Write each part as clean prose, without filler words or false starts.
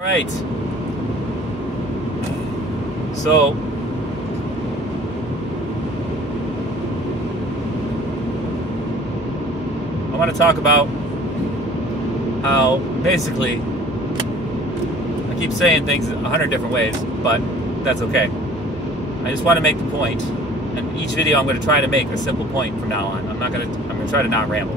Right. So I want to talk about how basically I keep saying things 100 different ways, but that's okay. I just want to make the point, and each video I'm going to try to make a simple point from now on. I'm going to try to not ramble.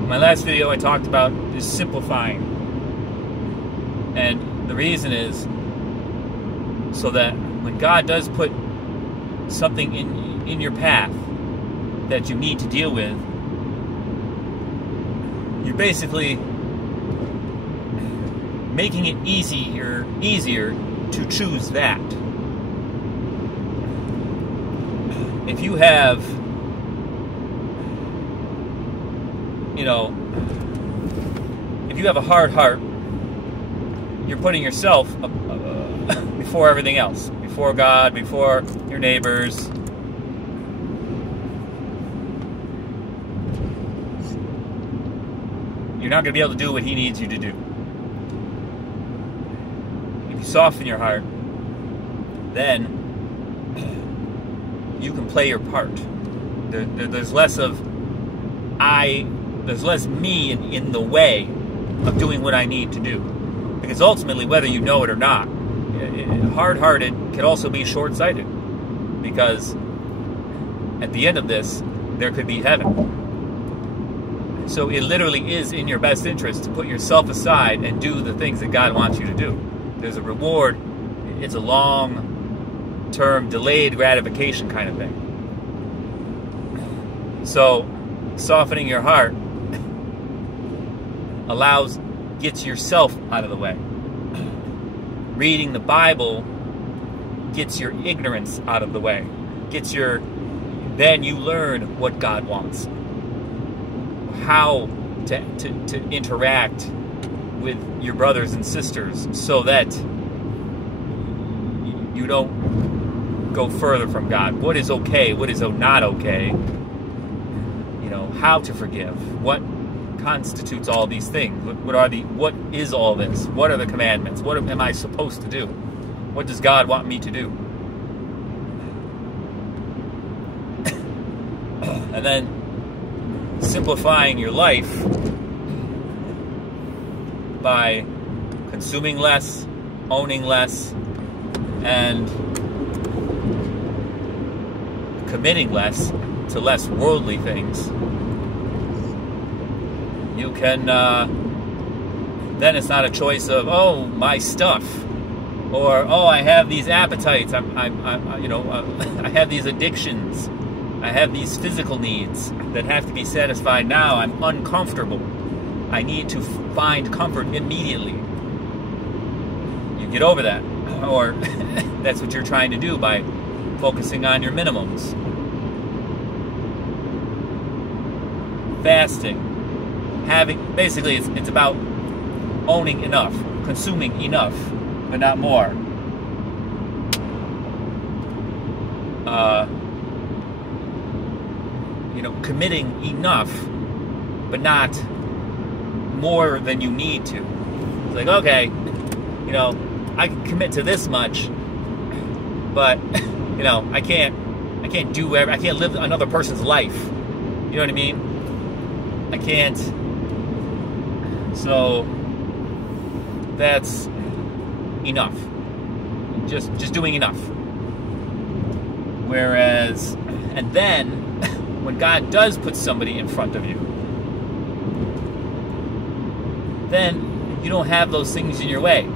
In my last video I talked about just simplifying, and the reason is so that when God does put something in your path that you need to deal with, you're basically making it easier to choose that. If you have, if you have a hard heart, you're putting yourself before everything else, before God, before your neighbors. You're not going to be able to do what He needs you to do. If you soften your heart, then you can play your part. There's less of there's less me in the way of doing what I need to do. Because ultimately, whether you know it or not, hard-hearted can also be short-sighted. Because at the end of this, there could be heaven. So it literally is in your best interest to put yourself aside and do the things that God wants you to do. There's a reward. It's a long-term delayed gratification kind of thing. So softening your heart gets yourself out of the way. Reading the Bible gets your ignorance out of the way. Then you learn what God wants. How to interact with your brothers and sisters so that you don't go further from God. What is okay? What is not okay? How to forgive. What constitutes all these things? What is all this? What are the commandments? What am I supposed to do? What does God want me to do? And then simplifying your life by consuming less, owning less, and committing less to less worldly things. You can, then it's not a choice of, oh, my stuff, or, oh, I have these appetites, I have these addictions, I have these physical needs that have to be satisfied now, I'm uncomfortable, I need to find comfort immediately. You get over that, or that's what you're trying to do by focusing on your minimums. Fasting. Basically, it's about owning enough, consuming enough, but not more. Committing enough, but not more than you need to. It's like, okay, I can commit to this much, but I can't live another person's life. You know what I mean? I can't. So that's enough. Just doing enough. Whereas, and then when God does put somebody in front of you, then you don't have those things in your way.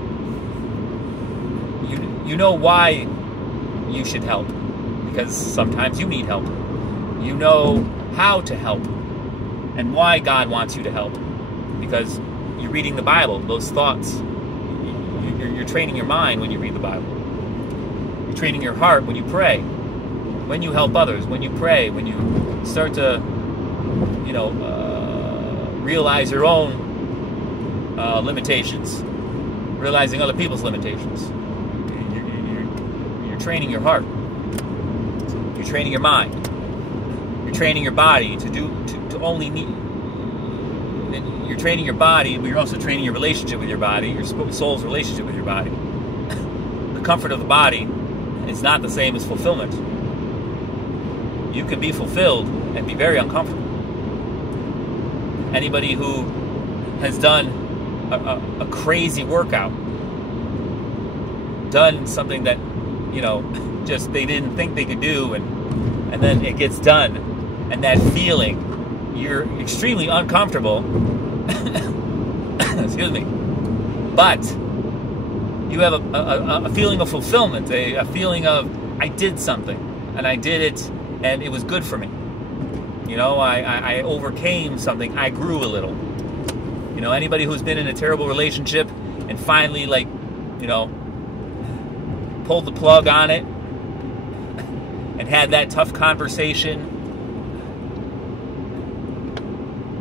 You know why you should help, because sometimes you need help. You know how to help and why God wants you to help, because you're reading the Bible. Those thoughts, you're training your mind when you read the Bible. You're training your heart when you pray, when you help others, when you pray, when you start to realize your own limitations, realizing other people's limitations. You're training your heart. You're training your mind. You're training your body to to only need. You're training your body, but you're also training your relationship with your body, your soul's relationship with your body. The comfort of the body is not the same as fulfillment. You can be fulfilled and be very uncomfortable. Anybody who has done a crazy workout, done something that, just they didn't think they could do, and then it gets done, and that feeling, you're extremely uncomfortable. Excuse me. But you have a feeling of fulfillment, a feeling of, I did something, and I did it, and it was good for me. I overcame something. I grew a little. Anybody who's been in a terrible relationship and finally, pulled the plug on it and had that tough conversation,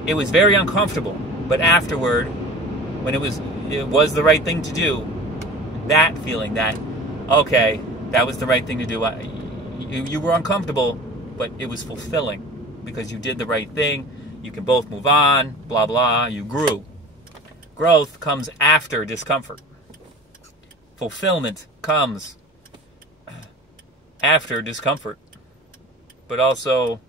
it was very uncomfortable. But afterward, when it was the right thing to do, that feeling that, okay, that was the right thing to do. You were uncomfortable, but it was fulfilling because you did the right thing. You can both move on, blah, blah. You grew. Growth comes after discomfort. Fulfillment comes after discomfort. But also,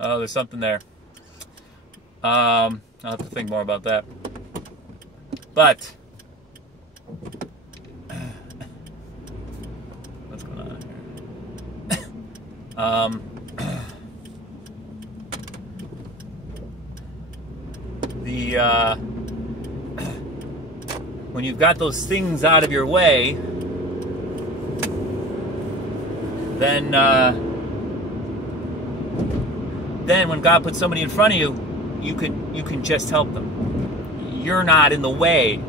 oh, there's something there. I'll have to think more about that. But what's going on here? When you've got those things out of your way, then when God puts somebody in front of you, you can just help them. You're not in the way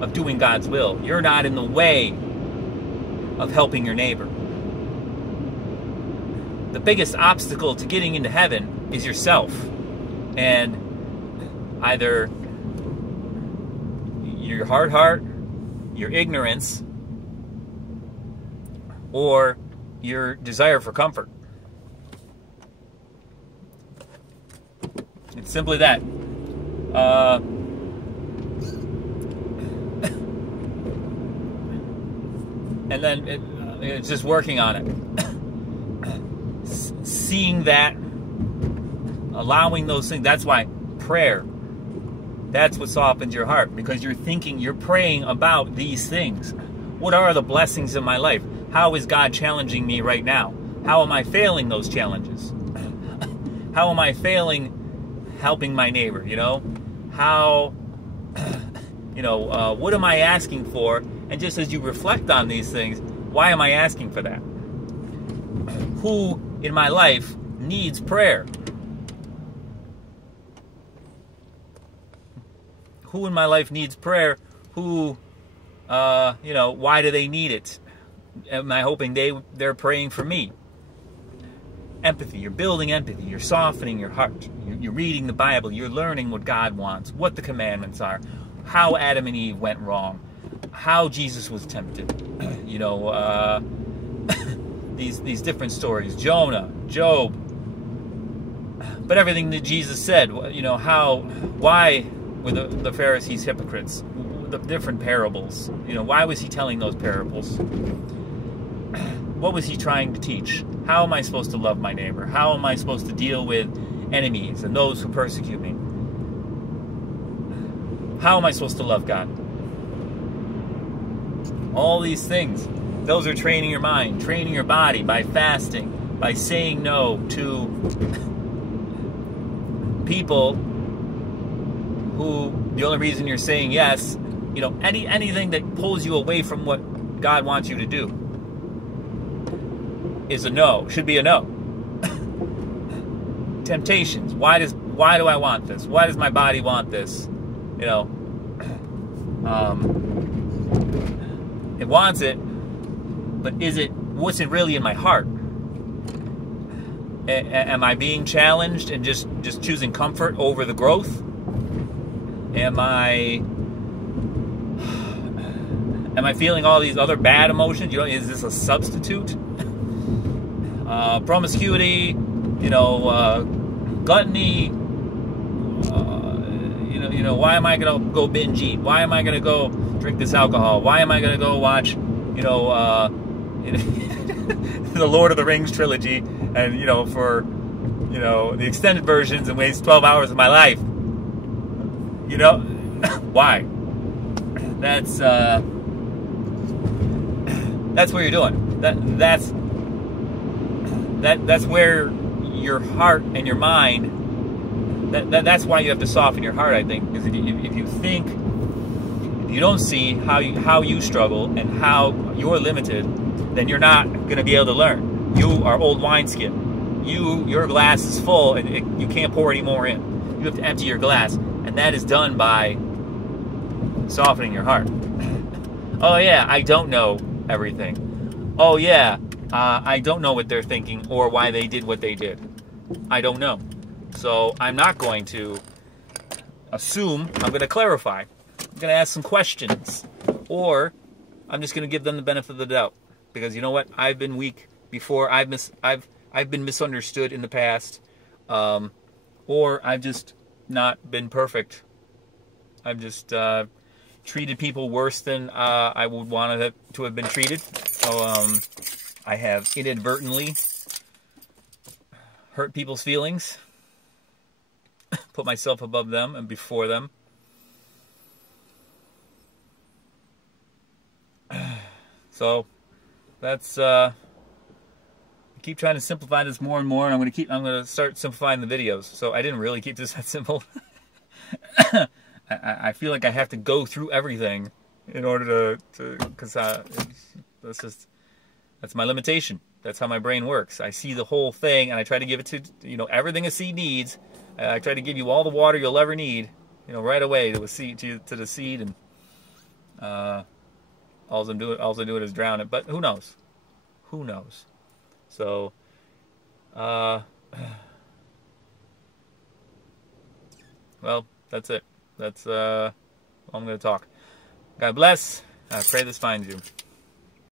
of doing God's will. You're not in the way of helping your neighbor. The biggest obstacle to getting into heaven is yourself. And either your hard heart, your ignorance, or your desire for comfort. It's simply that. And then it's just working on it. Seeing that, allowing those things. That's why prayer, that's what softens your heart, because you're praying about these things. What are the blessings in my life? How is God challenging me right now? How am I failing those challenges? How am I failing helping my neighbor? How, what am I asking for? And just as you reflect on these things, why am I asking for that? Who in my life needs prayer? Who in my life needs prayer? Who, why do they need it? Am I hoping they're praying for me? Empathy. You're building empathy. You're softening your heart. You're reading the Bible. You're learning what God wants, what the commandments are, how Adam and Eve went wrong, how Jesus was tempted. These different stories. Jonah, Job. But everything that Jesus said, why were the Pharisees hypocrites? The different parables. Why was he telling those parables? What was he trying to teach? How am I supposed to love my neighbor? How am I supposed to deal with enemies and those who persecute me? How am I supposed to love God? All these things, those are training your mind, training your body by fasting, by saying no to people who the only reason you're saying yes, anything that pulls you away from what God wants you to do is a no, should be a no. Temptations. Why do I want this? Why does my body want this? It wants it, but what's it really in my heart? Am I being challenged and just choosing comfort over the growth? Am I feeling all these other bad emotions? Is this a substitute? promiscuity, gluttony. Why am I gonna go binge eat? Why am I gonna go drink this alcohol? Why am I gonna go watch, the Lord of the Rings trilogy, and for the extended versions, and waste 12 hours of my life? Why? That's what you're doing. That's where your heart and your mind. That's why you have to soften your heart, I think, because if you don't see how you struggle and how you're limited, then you're not going to be able to learn. You are old wineskin. Your glass is full, and you can't pour any more in. You have to empty your glass, and that is done by softening your heart. Oh yeah, I don't know everything. Oh yeah, I don't know what they're thinking or why they did what they did. I don't know. So I'm not going to assume. I'm going to clarify. I'm going to ask some questions, or I'm just going to give them the benefit of the doubt, because you know what? I've been weak before. I've been misunderstood in the past, or I've just not been perfect. I've just treated people worse than I would want to have been treated. So I have inadvertently hurt people's feelings. Put myself above them and before them. So that's I keep trying to simplify this more and more, and I'm gonna start simplifying the videos. So I didn't really keep this that simple. I feel like I have to go through everything in order because that's my limitation. That's how my brain works. I see the whole thing, and I try to give it to everything a seed needs. I try to give you all the water you'll ever need, right away to the seed, and all I'm doing is drown it. But who knows? Who knows? So, well, that's it. That's all I'm going to talk. God bless. I pray this finds you.